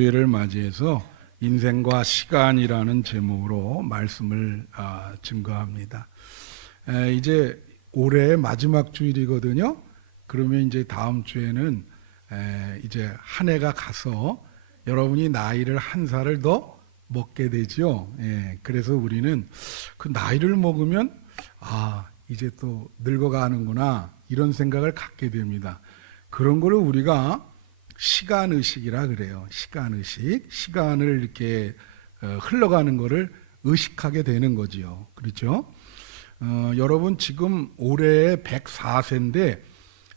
성탄주의를 맞이해서 인생과 시간이라는 제목으로 말씀을 증거합니다. 이제 올해의 마지막 주일이거든요. 그러면 이제 다음 주에는 이제 한 해가 가서 여러분이 나이를 한 살을 더 먹게 되죠. 그래서 우리는 그 나이를 먹으면 이제 또 늙어가는구나 이런 생각을 갖게 됩니다. 그런 거를 우리가 시간의식이라 그래요. 시간의식. 시간을 이렇게 흘러가는 거를 의식하게 되는 거지요. 그렇죠? 여러분 지금 올해 104세인데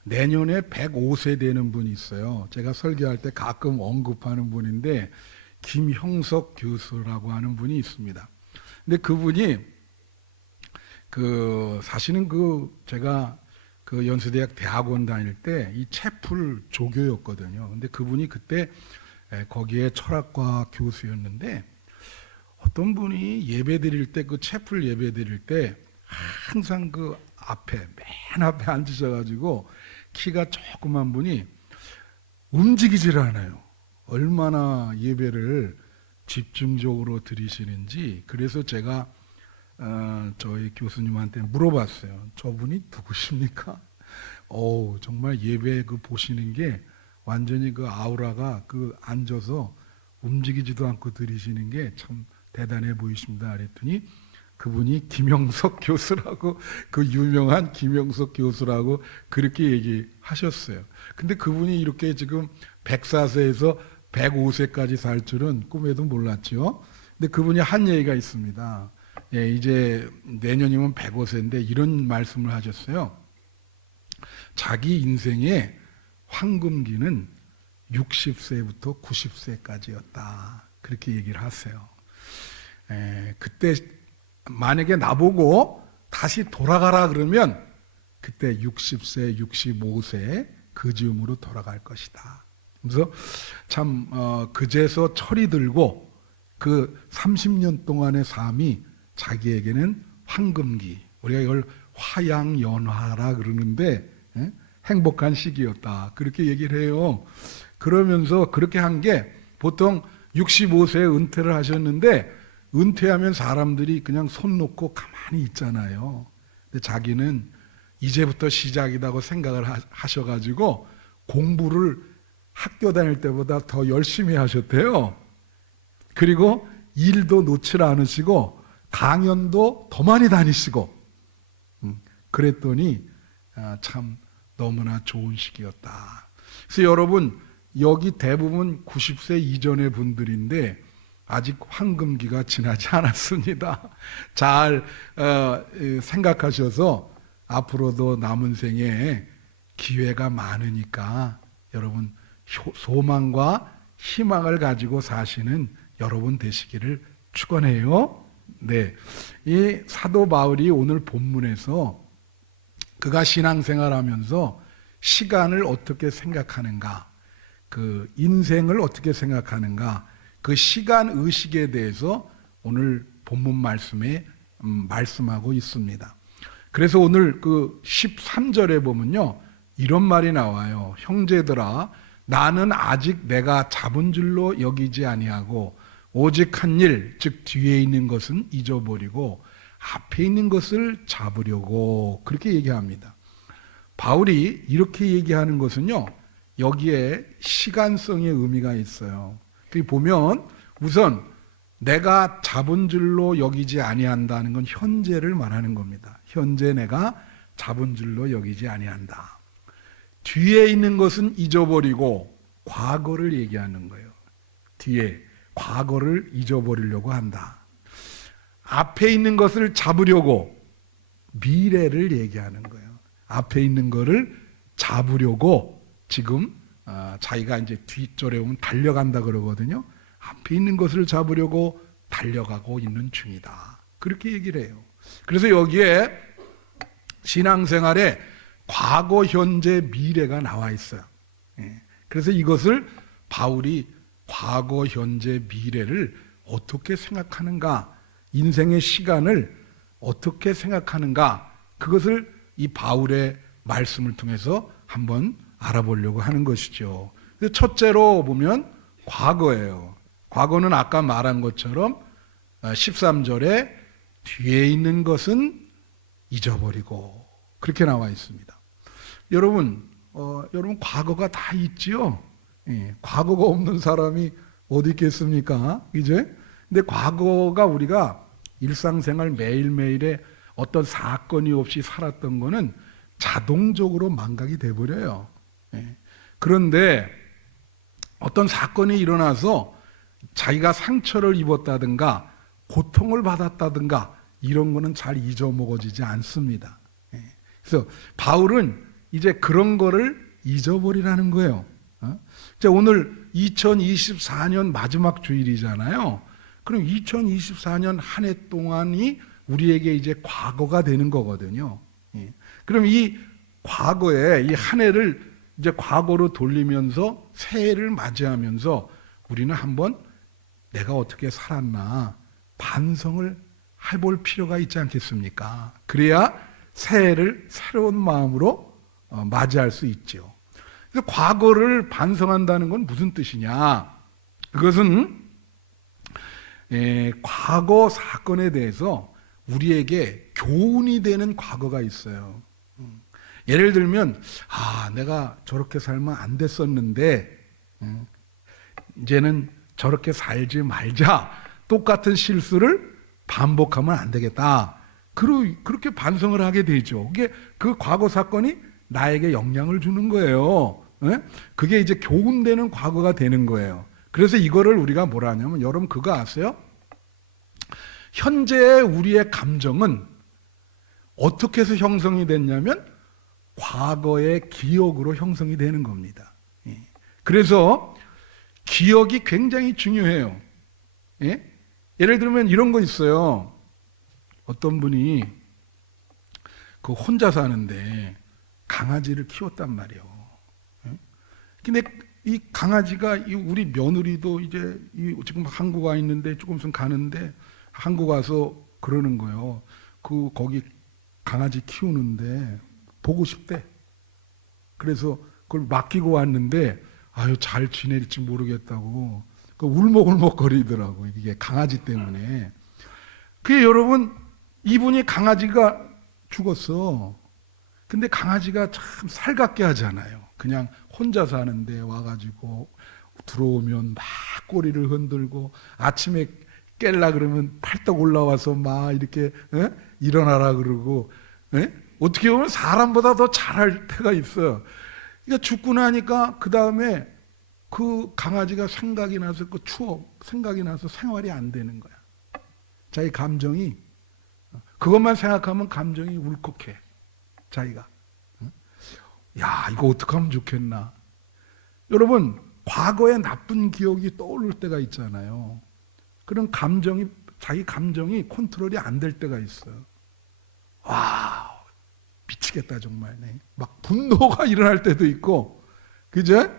내년에 105세 되는 분이 있어요. 제가 설교할 때 가끔 언급하는 분인데 김형석 교수라고 하는 분이 있습니다. 근데 그분이 사실은 제가 연세대학 대학원 다닐 때 이 채플 조교였거든요. 근데 그분이 그때 거기에 철학과 교수였는데 어떤 분이 예배 드릴 때 채플 예배 드릴 때 항상 맨 앞에 앉으셔가지고 키가 조그만 분이 움직이질 않아요. 얼마나 예배를 집중적으로 드리시는지. 그래서 제가 저희 교수님한테 물어봤어요. 저분이 누구십니까? 정말 예배 보시는 게 완전히 아우라가 앉아서 움직이지도 않고 들으시는 게 참 대단해 보이십니다. 그랬더니 그분이 김영석 교수라고 유명한 김영석 교수라고 그렇게 얘기하셨어요. 근데 그분이 이렇게 지금 104세에서 105세까지 살 줄은 꿈에도 몰랐죠. 근데 그분이 한 얘기가 있습니다. 이제 내년이면 105세인데 이런 말씀을 하셨어요. 자기 인생의 황금기는 60세부터 90세까지였다. 그렇게 얘기를 하세요. 그때 만약에 나보고 다시 돌아가라 그러면 그때 60세, 65세 그 즈음으로 돌아갈 것이다. 그래서 참 그제서 철이 들고 30년 동안의 삶이 자기에게는 황금기, 우리가 이걸 화양연화라 그러는데 행복한 시기였다. 그렇게 얘기를 해요. 그러면서 그렇게 한 게 보통 65세에 은퇴를 하셨는데 은퇴하면 사람들이 그냥 손 놓고 가만히 있잖아요. 근데 자기는 이제부터 시작이라고 생각을 하셔가지고 공부를 학교 다닐 때보다 더 열심히 하셨대요. 그리고 일도 놓칠 않으시고 강연도 더 많이 다니시고 그랬더니 참 너무나 좋은 시기였다. 그래서 여러분 여기 대부분 90세 이전의 분들인데 아직 황금기가 지나지 않았습니다. 잘 생각하셔서 앞으로도 남은 생에 기회가 많으니까 여러분 소망과 희망을 가지고 사시는 여러분 되시기를 축원해요. 네, 이 사도 바울이 오늘 본문에서 그가 신앙생활하면서 시간을 어떻게 생각하는가, 인생을 어떻게 생각하는가, 그 시간 의식에 대해서 오늘 본문 말씀에 말씀하고 있습니다. 그래서 오늘 13절에 보면요, 이런 말이 나와요. 형제들아, 나는 아직 내가 잡은 줄로 여기지 아니하고 오직 한 일, 즉 뒤에 있는 것은 잊어버리고 앞에 있는 것을 잡으려고 그렇게 얘기합니다. 바울이 이렇게 얘기하는 것은요, 여기에 시간성의 의미가 있어요. 보면 우선 내가 잡은 줄로 여기지 아니한다는 건 현재를 말하는 겁니다. 현재 내가 잡은 줄로 여기지 아니한다. 뒤에 있는 것은 잊어버리고 과거를 얘기하는 거예요. 뒤에 과거를 잊어버리려고 한다. 앞에 있는 것을 잡으려고 미래를 얘기하는 거예요. 앞에 있는 것을 잡으려고 지금 자기가 이제 뒷절에 오면 달려간다 그러거든요. 앞에 있는 것을 잡으려고 달려가고 있는 중이다. 그렇게 얘기를 해요. 그래서 여기에 신앙생활에 과거, 현재, 미래가 나와 있어요. 그래서 이것을 바울이 과거, 현재, 미래를 어떻게 생각하는가, 인생의 시간을 어떻게 생각하는가, 그것을 이 바울의 말씀을 통해서 한번 알아보려고 하는 것이죠. 첫째로 보면 과거예요. 과거는 아까 말한 것처럼 13절에 뒤에 있는 것은 잊어버리고 그렇게 나와 있습니다. 여러분 과거가 다 있지요. 예, 과거가 없는 사람이 어디 있겠습니까? 이제 근데 과거가 우리가 일상생활 매일매일에 어떤 사건이 없이 살았던 거는 자동적으로 망각이 돼버려요. 예. 그런데 어떤 사건이 일어나서 자기가 상처를 입었다든가 고통을 받았다든가 이런 거는 잘 잊어먹어지지 않습니다. 예. 그래서 바울은 이제 그런 거를 잊어버리라는 거예요. 자, 오늘 2024년 마지막 주일이잖아요. 그럼 2024년 한 해 동안이 우리에게 이제 과거가 되는 거거든요. 예. 그럼 이 과거에 이 한 해를 이제 과거로 돌리면서 새해를 맞이하면서 우리는 한번 내가 어떻게 살았나 반성을 해볼 필요가 있지 않겠습니까? 그래야 새해를 새로운 마음으로 맞이할 수 있죠. 그래서 과거를 반성한다는 건 무슨 뜻이냐? 그것은 과거 사건에 대해서 우리에게 교훈이 되는 과거가 있어요. 예를 들면 내가 저렇게 살면 안 됐었는데 이제는 저렇게 살지 말자. 똑같은 실수를 반복하면 안 되겠다. 그렇게 반성을 하게 되죠. 그 과거 사건이 나에게 영향을 주는 거예요. 그게 이제 교훈되는 과거가 되는 거예요. 그래서 이거를 우리가 뭐라 하냐면 여러분 그거 아세요? 현재의 우리의 감정은 어떻게 해서 형성이 됐냐면 과거의 기억으로 형성이 되는 겁니다. 그래서 기억이 굉장히 중요해요. 예를 들면 이런 거 있어요. 어떤 분이 그 혼자 사는데 강아지를 키웠단 말이에요. 근데 이 강아지가 우리 며느리도 이제 지금 한국 와 있는데 조금 있으면 가는데 한국 와서 그러는 거예요. 거기 강아지 키우는데 보고 싶대. 그래서 그걸 맡기고 왔는데 잘 지낼지 모르겠다고 울먹울먹 거리더라고. 이게 강아지 때문에. 그게 여러분 이분이 강아지가 죽었어. 근데 강아지가 참 살갑게 하잖아요. 그냥 혼자 사는데 와가지고 들어오면 막 꼬리를 흔들고 아침에 깰라 그러면 팔떡 올라와서 막 이렇게 일어나라 그러고 어떻게 보면 사람보다 더 잘할 때가 있어요. 그러니까 죽고 나니까 그 다음에 그 강아지가 생각이 나서 그 추억 생각이 나서 생활이 안 되는 거야. 자기 감정이 그것만 생각하면 감정이 울컥해. 자기가 이거 어떻게 하면 좋겠나. 여러분 과거의 나쁜 기억이 떠오를 때가 있잖아요. 그런 자기 감정이 컨트롤이 안 될 때가 있어요. 미치겠다 정말. 막 분노가 일어날 때도 있고, 그죠?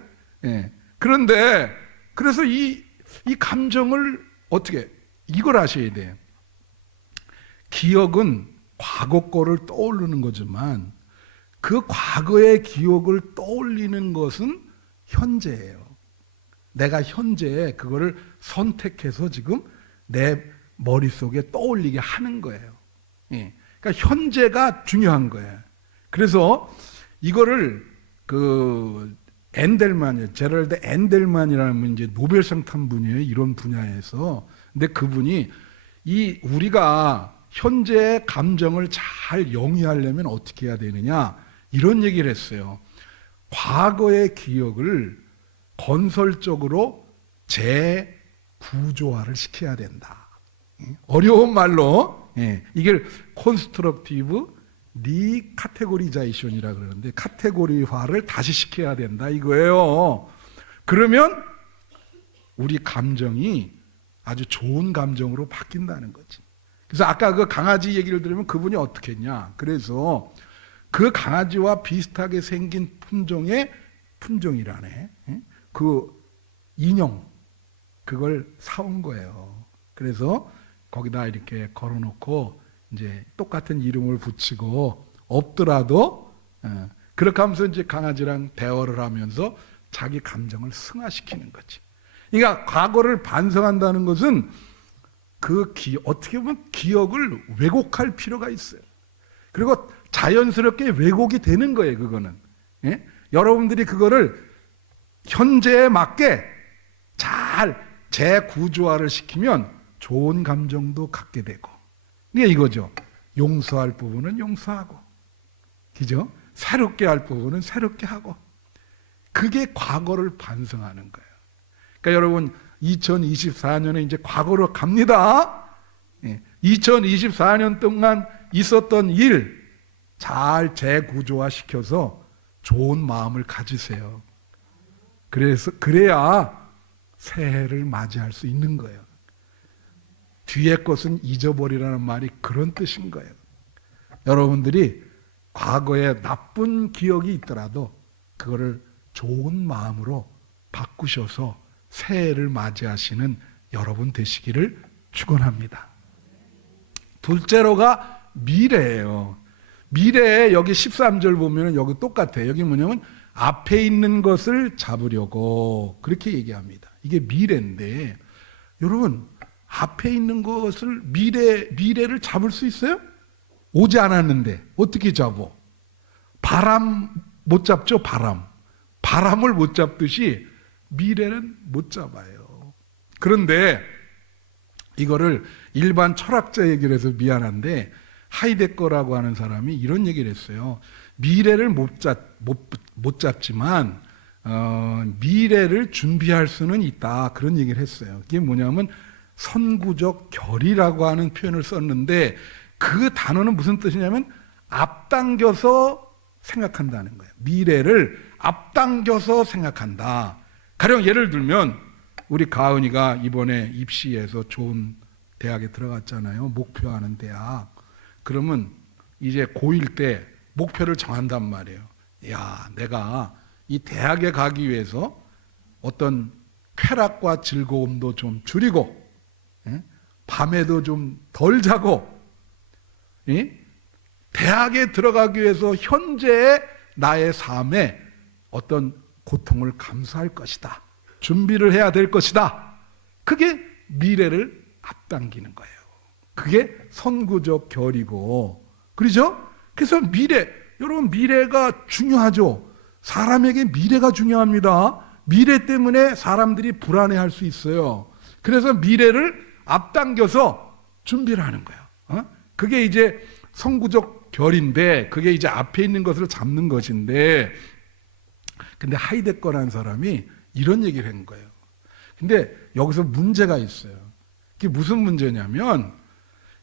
그런데 그래서 이 감정을 어떻게 이걸 아셔야 돼요. 기억은 과거 거를 떠오르는 거지만 그 과거의 기억을 떠올리는 것은 현재예요. 내가 현재에 그거를 선택해서 지금 내 머릿속에 떠올리게 하는 거예요. 그러니까 현재가 중요한 거예요. 그래서 이거를 제럴드 엔델만이라는 이제 노벨상 탄 분이에요. 이런 분야에서. 근데 그분이 우리가 현재의 감정을 잘 영위하려면 어떻게 해야 되느냐 이런 얘기를 했어요. 과거의 기억을 건설적으로 재구조화를 시켜야 된다. 어려운 말로 이걸 콘스트럭티브 리카테고리자이션이라 그러는데 카테고리화를 다시 시켜야 된다 이거예요. 그러면 우리 감정이 아주 좋은 감정으로 바뀐다는 거지. 그래서 아까 그 강아지 얘기를 들으면 그분이 어떻게 했냐. 그래서 그 강아지와 비슷하게 생긴 품종이라네. 그 인형 그걸 사온 거예요. 그래서 거기다 이렇게 걸어놓고 이제 똑같은 이름을 붙이고 없더라도 그렇게 하면서 이제 강아지랑 대화를 하면서 자기 감정을 승화시키는 거지. 그러니까 과거를 반성한다는 것은 어떻게 보면 기억을 왜곡할 필요가 있어요. 그리고 자연스럽게 왜곡이 되는 거예요, 그거는. 예? 여러분들이 그거를 현재에 맞게 잘 재구조화를 시키면 좋은 감정도 갖게 되고. 그러니까 이거죠. 용서할 부분은 용서하고, 그죠? 새롭게 할 부분은 새롭게 하고. 그게 과거를 반성하는 거예요. 그러니까 여러분, 2024년에 이제 과거로 갑니다. 2024년 동안 있었던 일 잘 재구조화 시켜서 좋은 마음을 가지세요. 그래야 새해를 맞이할 수 있는 거예요. 뒤에 것은 잊어버리라는 말이 그런 뜻인 거예요. 여러분들이 과거에 나쁜 기억이 있더라도 그거를 좋은 마음으로 바꾸셔서 새해를 맞이하시는 여러분 되시기를 축원합니다. 둘째로가 미래예요. 미래에 여기 13절 보면 여기 똑같아요. 여기 뭐냐면 앞에 있는 것을 잡으려고 그렇게 얘기합니다. 이게 미래인데 여러분 앞에 있는 것을 미래를 잡을 수 있어요? 오지 않았는데 어떻게 잡어? 바람 못 잡죠? 바람을 못 잡듯이 미래는 못 잡아요. 그런데 이거를 일반 철학자 얘기를 해서 미안한데 하이데거라고 하는 사람이 이런 얘기를 했어요. 미래를 못 잡지만 미래를 준비할 수는 있다. 그런 얘기를 했어요. 그게 뭐냐면 선구적 결의라고 하는 표현을 썼는데 그 단어는 무슨 뜻이냐면 앞당겨서 생각한다는 거예요. 미래를 앞당겨서 생각한다. 가령 예를 들면 우리 가은이가 이번에 입시해서 좋은 대학에 들어갔잖아요. 목표하는 대학. 그러면 이제 고1 때 목표를 정한단 말이에요. 야, 내가 이 대학에 가기 위해서 어떤 쾌락과 즐거움도 좀 줄이고 밤에도 좀 덜 자고 대학에 들어가기 위해서 현재의 나의 삶에 어떤 고통을 감수할 것이다. 준비를 해야 될 것이다. 그게 미래를 앞당기는 거예요. 그게 선구적 결이고, 그렇죠? 그래서 여러분 미래가 중요하죠. 사람에게 미래가 중요합니다. 미래 때문에 사람들이 불안해할 수 있어요. 그래서 미래를 앞당겨서 준비를 하는 거예요. 그게 이제 선구적 결인데, 그게 이제 앞에 있는 것을 잡는 것인데, 근데 하이데거라는 사람이 이런 얘기를 한 거예요. 근데 여기서 문제가 있어요. 그게 무슨 문제냐면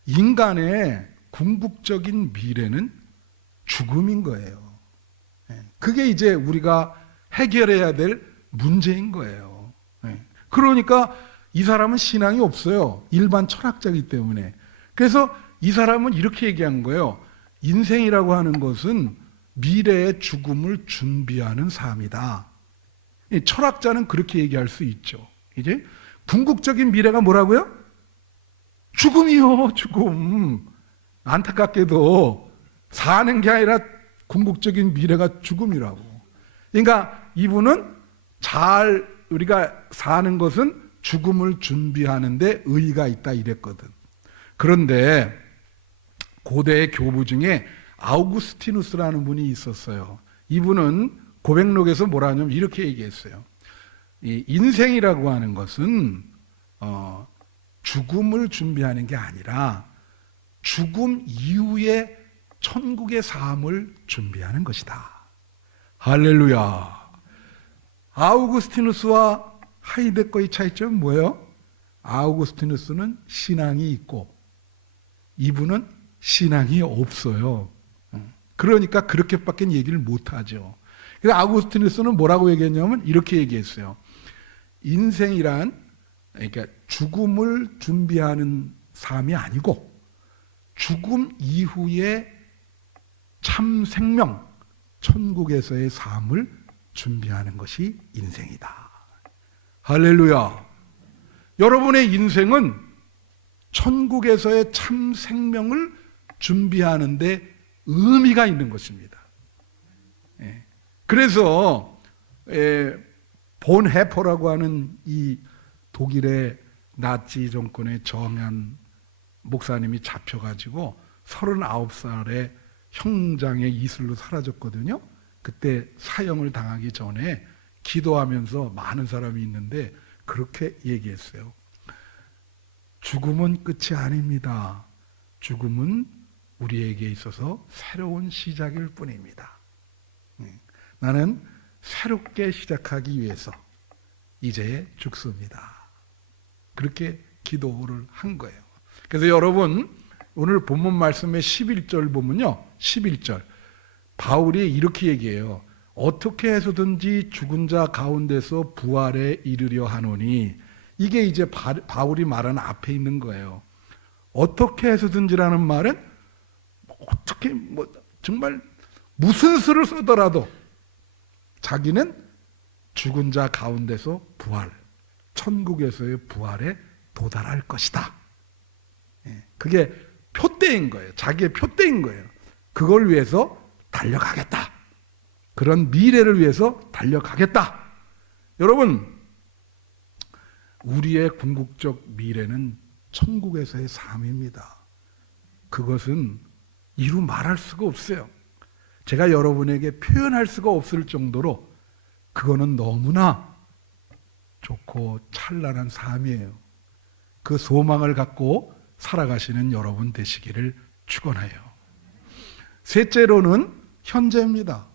인간의 궁극적인 미래는 죽음인 거예요. 그게 이제 우리가 해결해야 될 문제인 거예요. 그러니까 이 사람은 신앙이 없어요. 일반 철학자이기 때문에. 그래서 이 사람은 이렇게 얘기한 거예요. 인생이라고 하는 것은 미래의 죽음을 준비하는 삶이다. 철학자는 그렇게 얘기할 수 있죠. 이제 궁극적인 미래가 뭐라고요? 죽음이요, 죽음. 안타깝게도 사는 게 아니라 궁극적인 미래가 죽음이라고. 그러니까 이분은 우리가 사는 것은 죽음을 준비하는데 의의가 있다 이랬거든. 그런데 고대의 교부 중에 아우구스티누스라는 분이 있었어요. 이분은 고백록에서 뭐라 하냐면 이렇게 얘기했어요. 이 인생이라고 하는 것은 죽음을 준비하는 게 아니라 죽음 이후에 천국의 삶을 준비하는 것이다. 할렐루야. 아우구스티누스와 하이데거의 차이점은 뭐예요? 아우구스티누스는 신앙이 있고 이분은 신앙이 없어요. 그러니까 그렇게밖에 얘기를 못하죠. 그래서 아우구스티누스는 뭐라고 얘기했냐면 이렇게 얘기했어요. 인생이란 그러니까 죽음을 준비하는 삶이 아니고 죽음 이후에 참 생명, 천국에서의 삶을 준비하는 것이 인생이다. 할렐루야. 여러분의 인생은 천국에서의 참 생명을 준비하는데 의미가 있는 것입니다. 그래서 본 해퍼라고 하는 이 독일의 나치 정권에 저항한 목사님이 잡혀가지고 39살에 형장의 이슬로 사라졌거든요. 그때 사형을 당하기 전에 기도하면서 많은 사람이 있는데 그렇게 얘기했어요. 죽음은 끝이 아닙니다. 죽음은 우리에게 있어서 새로운 시작일 뿐입니다. 나는 새롭게 시작하기 위해서 이제 죽습니다. 그렇게 기도를 한 거예요. 그래서 여러분 오늘 본문 말씀의 11절 보면요. 11절 바울이 이렇게 얘기해요. 어떻게 해서든지 죽은 자 가운데서 부활에 이르려 하노니, 이게 이제 바울이 말하는 앞에 있는 거예요. 어떻게 해서든지라는 말은 어떻게 정말 무슨 수를 쓰더라도 자기는 죽은 자 가운데서 부활, 천국에서의 부활에 도달할 것이다. 그게 표대인 거예요. 자기의 표대인 거예요. 그걸 위해서 달려가겠다. 그런 미래를 위해서 달려가겠다. 여러분, 우리의 궁극적 미래는 천국에서의 삶입니다. 그것은 이루 말할 수가 없어요. 제가 여러분에게 표현할 수가 없을 정도로 그거는 너무나 좋고 찬란한 삶이에요. 그 소망을 갖고 살아가시는 여러분 되시기를 축원해요. 셋째로는 현재입니다.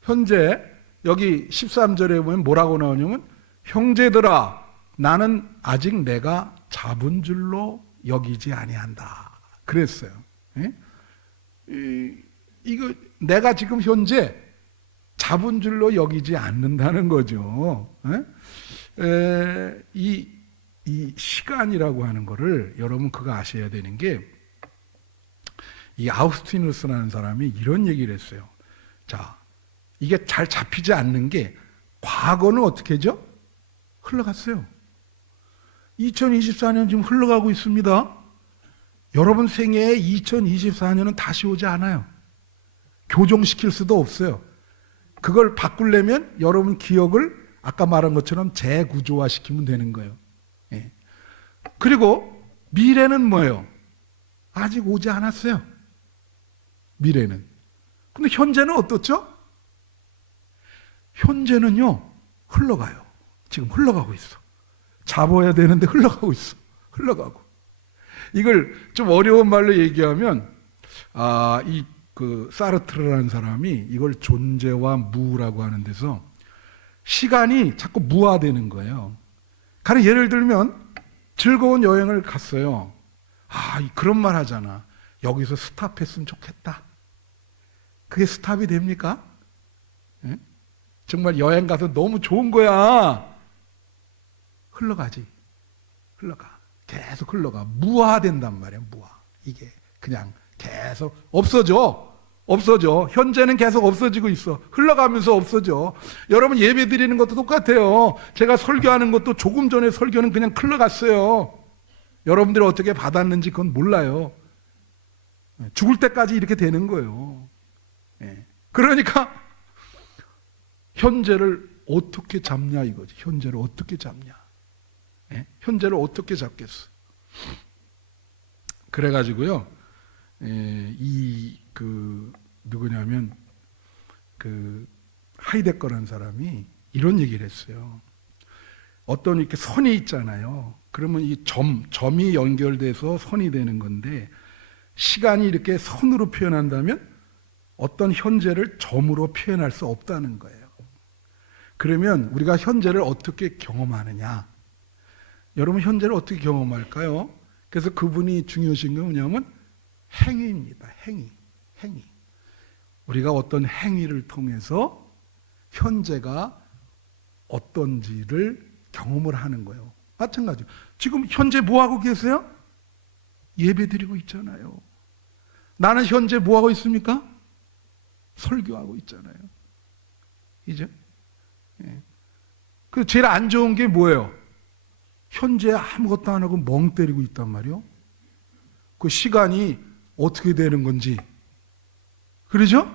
현재 여기 13절에 보면 뭐라고 나오냐면 형제들아 나는 아직 내가 잡은 줄로 여기지 아니한다 그랬어요. 이거 내가 지금 현재 잡은 줄로 여기지 않는다는 거죠. 이 시간이라고 하는 거를 여러분 그거 아셔야 되는 게, 이 아우스티누스라는 사람이 이런 얘기를 했어요. 자, 이게 잘 잡히지 않는 게 과거는 어떻게 하죠? 흘러갔어요. 2024년 지금 흘러가고 있습니다. 여러분 생애에 2024년은 다시 오지 않아요. 교정시킬 수도 없어요. 그걸 바꾸려면 여러분 기억을 아까 말한 것처럼 재구조화시키면 되는 거예요. 그리고 미래는 뭐예요? 아직 오지 않았어요. 미래는. 근데 현재는 어떻죠? 현재는요, 흘러가요. 지금 흘러가고 있어. 잡아야 되는데 흘러가고 있어. 흘러가고. 이걸 좀 어려운 말로 얘기하면, 사르트르라는 사람이 이걸 존재와 무라고 하는 데서 시간이 자꾸 무화되는 거예요. 가령 예를 들면 즐거운 여행을 갔어요. 그런 말 하잖아. 여기서 스탑했으면 좋겠다. 그게 스탑이 됩니까? 정말 여행 가서 너무 좋은 거야. 흘러가지. 흘러가. 계속 흘러가. 무화된단 말이야. 무화. 이게 그냥 계속 없어져. 현재는 계속 없어지고 있어. 흘러가면서 없어져. 여러분 예배 드리는 것도 똑같아요. 제가 설교하는 것도 조금 전에 설교는 그냥 흘러갔어요. 여러분들이 어떻게 받았는지 그건 몰라요. 죽을 때까지 이렇게 되는 거예요. 그러니까 현재를 어떻게 잡냐 이거지. 현재를 어떻게 잡냐. 현재를 어떻게 잡겠어. 그래가지고요. 누구냐면 하이데거라는 사람이 이런 얘기를 했어요. 어떤 이렇게 선이 있잖아요. 그러면 이 점이 연결돼서 선이 되는 건데, 시간이 이렇게 선으로 표현한다면 어떤 현재를 점으로 표현할 수 없다는 거예요. 그러면 우리가 현재를 어떻게 경험하느냐? 여러분 현재를 어떻게 경험할까요? 그래서 그분이 중요하신 게 뭐냐면 행위입니다. 행위. 우리가 어떤 행위를 통해서 현재가 어떤지를 경험을 하는 거예요. 마찬가지로 지금 현재 뭐 하고 계세요? 예배 드리고 있잖아요. 나는 현재 뭐 하고 있습니까? 설교하고 있잖아요. 이제 그 제일 안 좋은 게 뭐예요? 현재 아무것도 안 하고 멍 때리고 있단 말이요. 그 시간이 어떻게 되는 건지. 그러죠?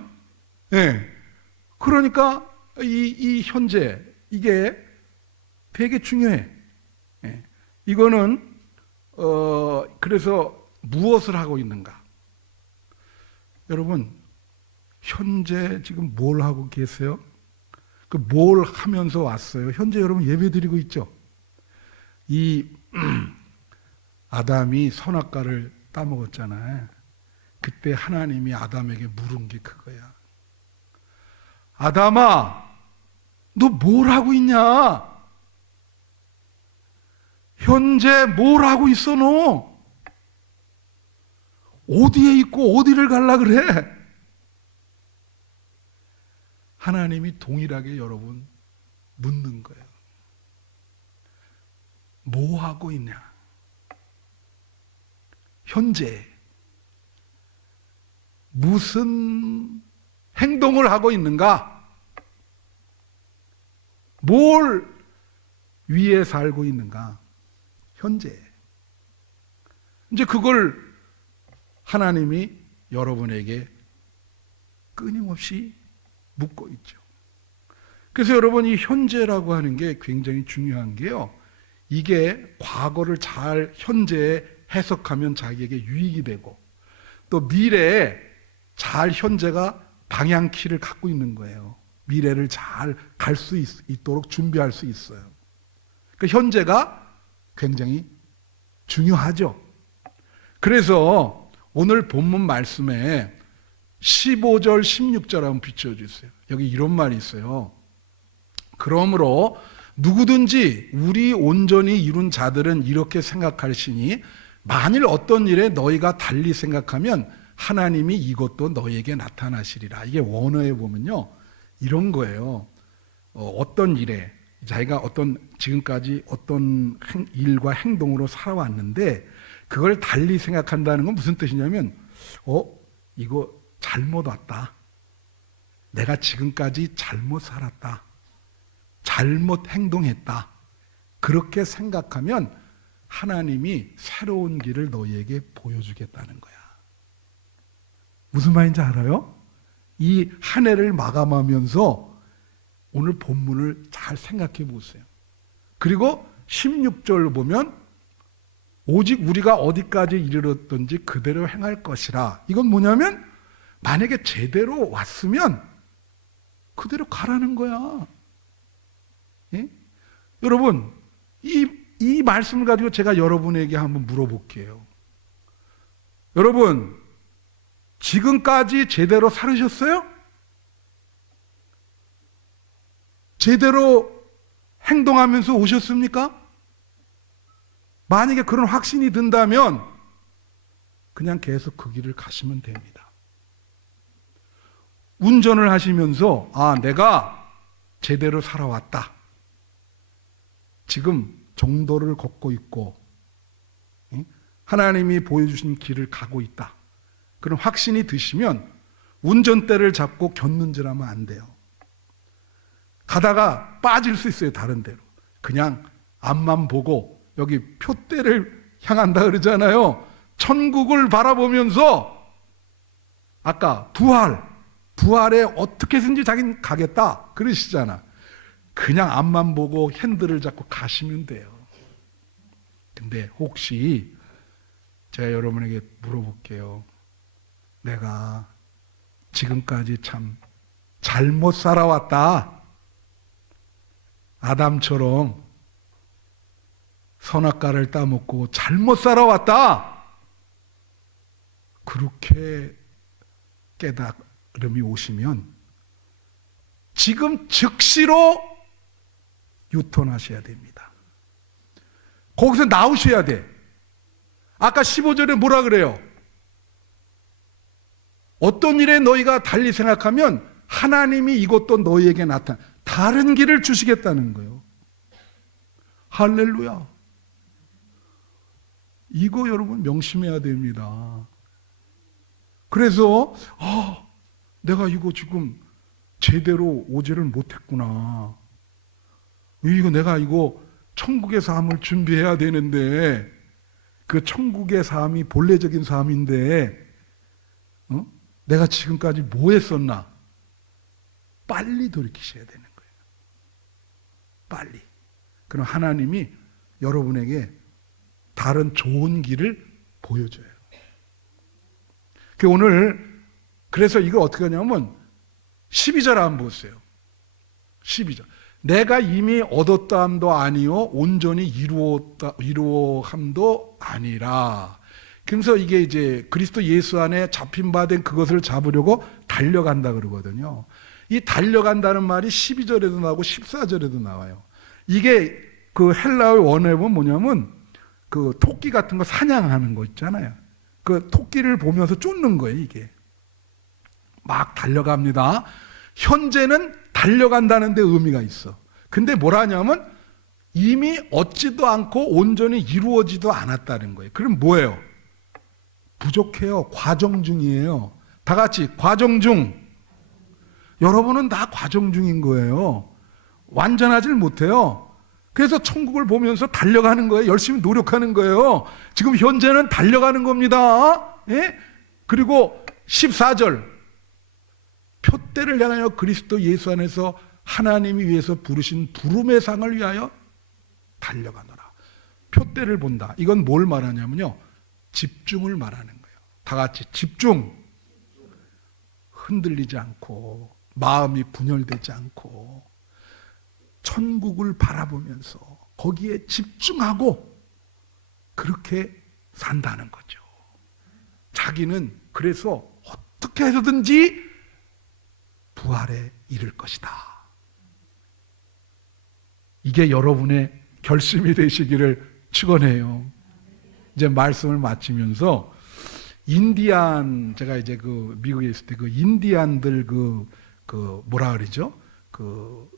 그러니까 이 현재 이게 되게 중요해. 이거는 그래서 무엇을 하고 있는가? 여러분, 현재 지금 뭘 하고 계세요? 그 뭘 하면서 왔어요? 현재 여러분 예배드리고 있죠? 이 아담이 선악과를 따먹었잖아요. 그때 하나님이 아담에게 물은 게 그거야. 아담아, 너 뭘 하고 있냐? 현재 뭘 하고 있어 너? 어디에 있고 어디를 갈라 그래? 하나님이 동일하게 여러분 묻는 거예요. 뭐 하고 있냐? 현재 무슨 행동을 하고 있는가? 뭘 위해 살고 있는가? 현재. 이제 그걸 하나님이 여러분에게 끊임없이 묻고 있죠. 그래서 여러분, 이 현재라고 하는 게 굉장히 중요한 게요, 이게 과거를 잘 현재에 해석하면 자기에게 유익이 되고, 또 미래에 잘 현재가 방향키를 갖고 있는 거예요. 미래를 잘 갈 수 있도록 준비할 수 있어요. 그 현재가 굉장히 중요하죠. 그래서 오늘 본문 말씀에 15절, 16절 한번 비춰주세요. 여기 이런 말이 있어요. 그러므로 누구든지 우리 온전히 이룬 자들은 이렇게 생각할시니 만일 어떤 일에 너희가 달리 생각하면 하나님이 이것도 너희에게 나타나시리라. 이게 원어에 보면요, 이런 거예요. 어떤 일에 자기가 지금까지 어떤 일과 행동으로 살아왔는데 그걸 달리 생각한다는 건 무슨 뜻이냐면, 이거 잘못 왔다. 내가 지금까지 잘못 살았다. 잘못 행동했다. 그렇게 생각하면 하나님이 새로운 길을 너희에게 보여주겠다는 거야. 무슨 말인지 알아요? 이 한 해를 마감하면서 오늘 본문을 잘 생각해 보세요. 그리고 16절 보면 오직 우리가 어디까지 이르렀든지 그대로 행할 것이라. 이건 뭐냐면 만약에 제대로 왔으면 그대로 가라는 거야. 예? 여러분, 이 말씀을 가지고 제가 여러분에게 한번 물어볼게요. 여러분, 지금까지 제대로 살으셨어요? 제대로 행동하면서 오셨습니까? 만약에 그런 확신이 든다면 그냥 계속 그 길을 가시면 됩니다. 운전을 하시면서 내가 제대로 살아왔다. 지금 정도를 걷고 있고 하나님이 보여주신 길을 가고 있다. 그런 확신이 드시면 운전대를 잡고 곁눈질하면 안 돼요. 가다가 빠질 수 있어요. 다른 데로. 그냥 앞만 보고 여기 표대를 향한다 그러잖아요. 천국을 바라보면서 아까 부활에 어떻게 해서든지 자기는 가겠다 그러시잖아. 그냥 앞만 보고 핸들을 잡고 가시면 돼요. 근데 혹시 제가 여러분에게 물어볼게요. 내가 지금까지 참 잘못 살아왔다. 아담처럼 선악과를 따먹고 잘못 살아왔다. 그렇게 깨달음이 오시면 지금 즉시로 유턴하셔야 됩니다. 거기서 나오셔야 돼. 아까 15절에 뭐라 그래요? 어떤 일에 너희가 달리 생각하면 하나님이 이것도 너희에게 다른 길을 주시겠다는 거예요. 할렐루야. 이거 여러분 명심해야 됩니다. 그래서 내가 이거 지금 제대로 오지를 못했구나. 내가 천국의 삶을 준비해야 되는데 그 천국의 삶이 본래적인 삶인데 내가 지금까지 뭐 했었나? 빨리 돌이키셔야 되는 거예요. 빨리. 그럼 하나님이 여러분에게 다른 좋은 길을 보여줘요. 오늘 그래서 이걸 어떻게 하냐면 12절 한번 보세요. 12절. 내가 이미 얻었다함도 아니요 온전히 이루어함도 아니라. 그래서 이게 이제 그리스도 예수 안에 잡힌 바 된 그것을 잡으려고 달려간다 그러거든요. 이 달려간다는 말이 12절에도 나오고 14절에도 나와요. 이게 그 헬라어의 원어는 뭐냐면 그 토끼 같은 거 사냥하는 거 있잖아요. 그 토끼를 보면서 쫓는 거예요, 이게. 막 달려갑니다. 현재는 달려간다는 데 의미가 있어. 근데 뭐라 하냐면 이미 얻지도 않고 온전히 이루어지도 않았다는 거예요. 그럼 뭐예요? 부족해요. 과정 중이에요. 다 같이 과정 중. 여러분은 다 과정 중인 거예요. 완전하질 못해요. 그래서 천국을 보면서 달려가는 거예요. 열심히 노력하는 거예요. 지금 현재는 달려가는 겁니다. 예? 그리고 14절. 표대를 향하여 그리스도 예수 안에서 하나님이 위해서 부르신 부름의 상을 위하여 달려가노라. 표대를 본다. 이건 뭘 말하냐면요. 집중을 말하는 거예요. 다 같이 집중. 흔들리지 않고 마음이 분열되지 않고 천국을 바라보면서 거기에 집중하고 그렇게 산다는 거죠. 자기는 그래서 어떻게 해서든지 부활에 이를 것이다. 이게 여러분의 결심이 되시기를 축원해요. 이제 말씀을 마치면서 인디안, 제가 이제 그 미국에 있을 때 그 인디안들 뭐라 그러죠? 그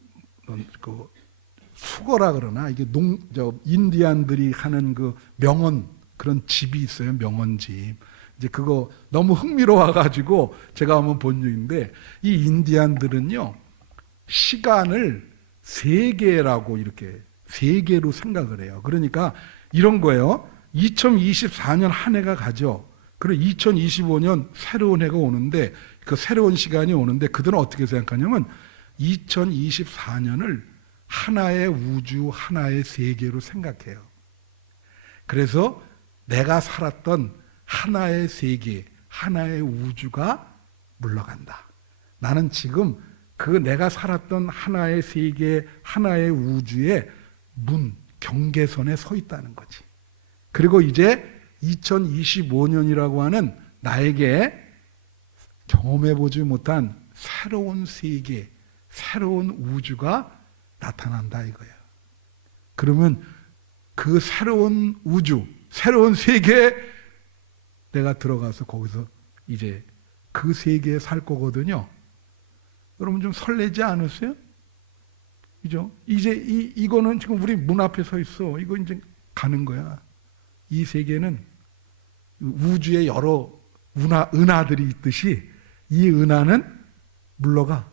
수거라 그러나 이게 인디안들이 하는 그 명언 그런 집이 있어요. 명언집. 이제 그거 너무 흥미로워가지고 제가 한번 본 적인데 이 인디안들은요 시간을 세계라고 이렇게 세계로 생각을 해요. 그러니까 이런 거예요. 2024년 한 해가 가죠. 그리고 2025년 새로운 해가 오는데 그 새로운 시간이 오는데 그들은 어떻게 생각하냐면 2024년을 하나의 우주, 하나의 세계로 생각해요. 그래서 내가 살았던 하나의 세계, 하나의 우주가 물러간다. 나는 지금 그 내가 살았던 하나의 세계, 하나의 우주의 문, 경계선에 서 있다는 거지. 그리고 이제 2025년이라고 하는 나에게 경험해보지 못한 새로운 세계, 새로운 우주가 나타난다 이거예요. 그러면 그 새로운 우주, 새로운 세계에 내가 들어가서 거기서 이제 그 세계에 살 거거든요. 여러분 좀 설레지 않으세요? 그죠? 이제 이거는 지금 우리 문 앞에 서 있어. 이거 이제 가는 거야. 이 세계는 우주에 여러 은하들이 있듯이 이 은하는 물러가.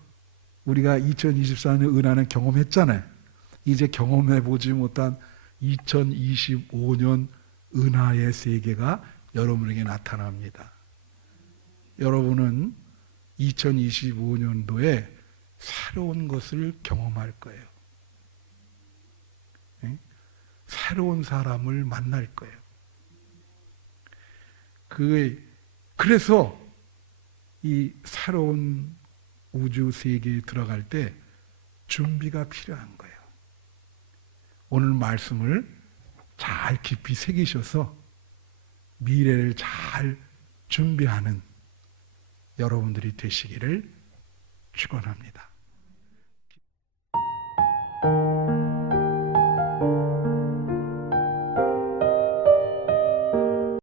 우리가 2024년 은하는 경험했잖아요. 이제 경험해보지 못한 2025년 은하의 세계가 여러분에게 나타납니다. 여러분은 2025년도에 새로운 것을 경험할 거예요. 새로운 사람을 만날 거예요. 그래서 이 새로운 우주 세계에 들어갈 때 준비가 필요한 거예요. 오늘 말씀을 잘 깊이 새기셔서 미래를 잘 준비하는 여러분들이 되시기를 축원합니다.